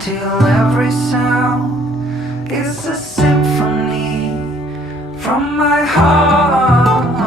until every sound is a symphony from my heartbeat.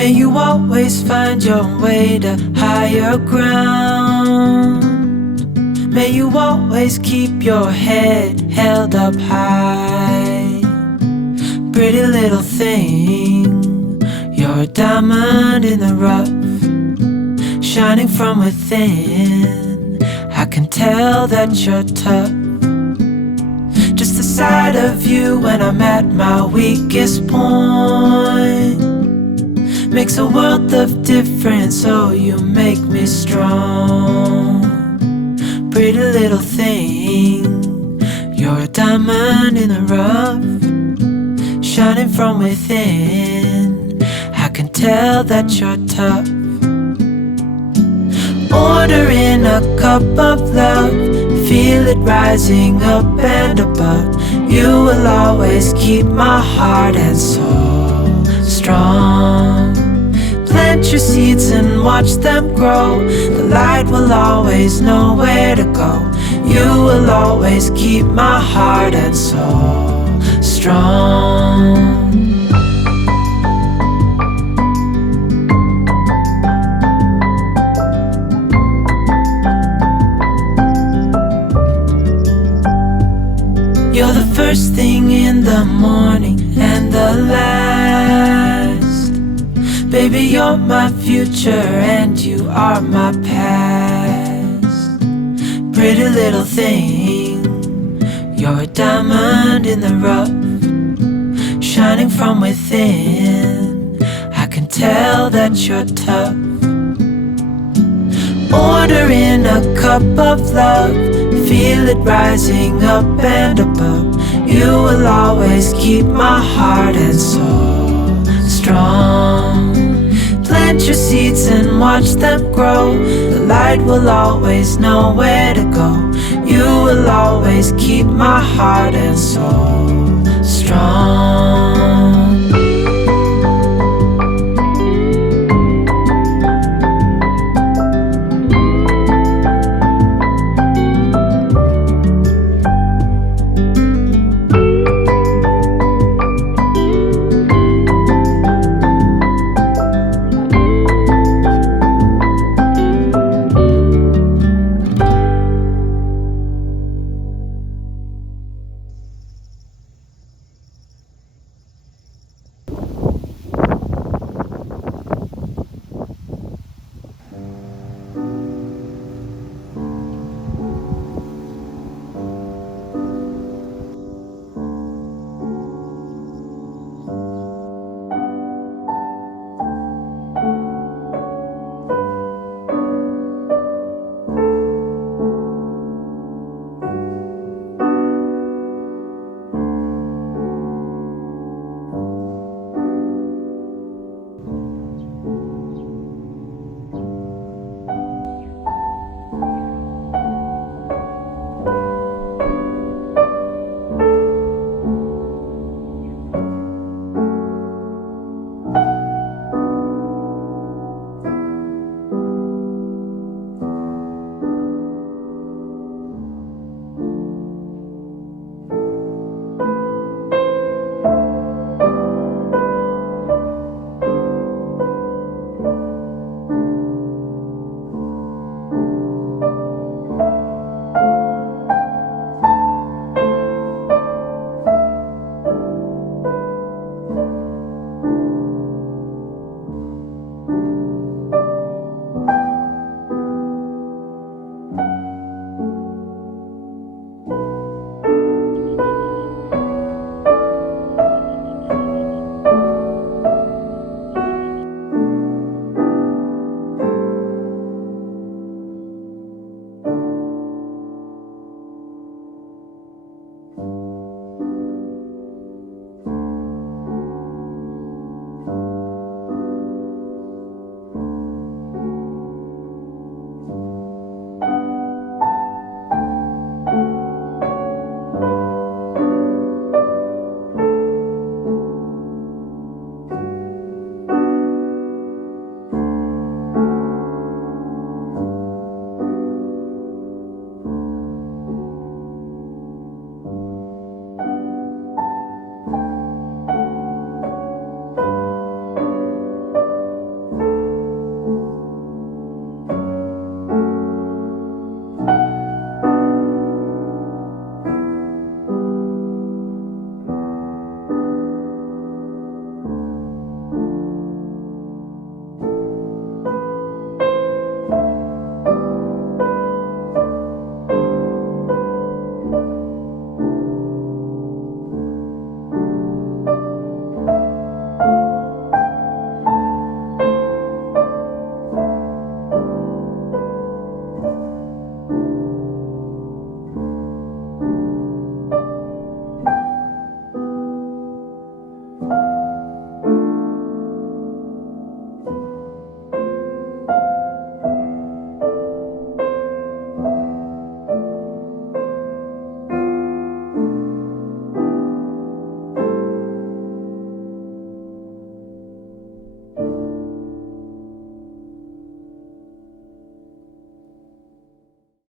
May you always find your way to higher ground. May you always keep your head held up high. Pretty little thing, you're a diamond in the rough, shining from within. I can tell that you're tough. Just the sight of you when I'm at my weakest point makes a world of difference, oh, you make me strong. Pretty little thing, you're a diamond in the rough, shining from within. I can tell that you're tough. Ordering a cup of love, feel it rising up and above. You will always keep my heart and soul strong. Plant your seeds and watch them grow. The light will always know where to go. You will always keep my heart and soul strong. You're the first thing in the morning and the last. Baby, you're my future and you are my past. Pretty little thing, you're a diamond in the rough, shining from within. I can tell that you're tough. Ordering a cup of love, feel it rising up and above. You will always keep my heart and soul strong. Plant your seeds and watch them grow. The light will always know where to go. You will always keep my heart and soul strong.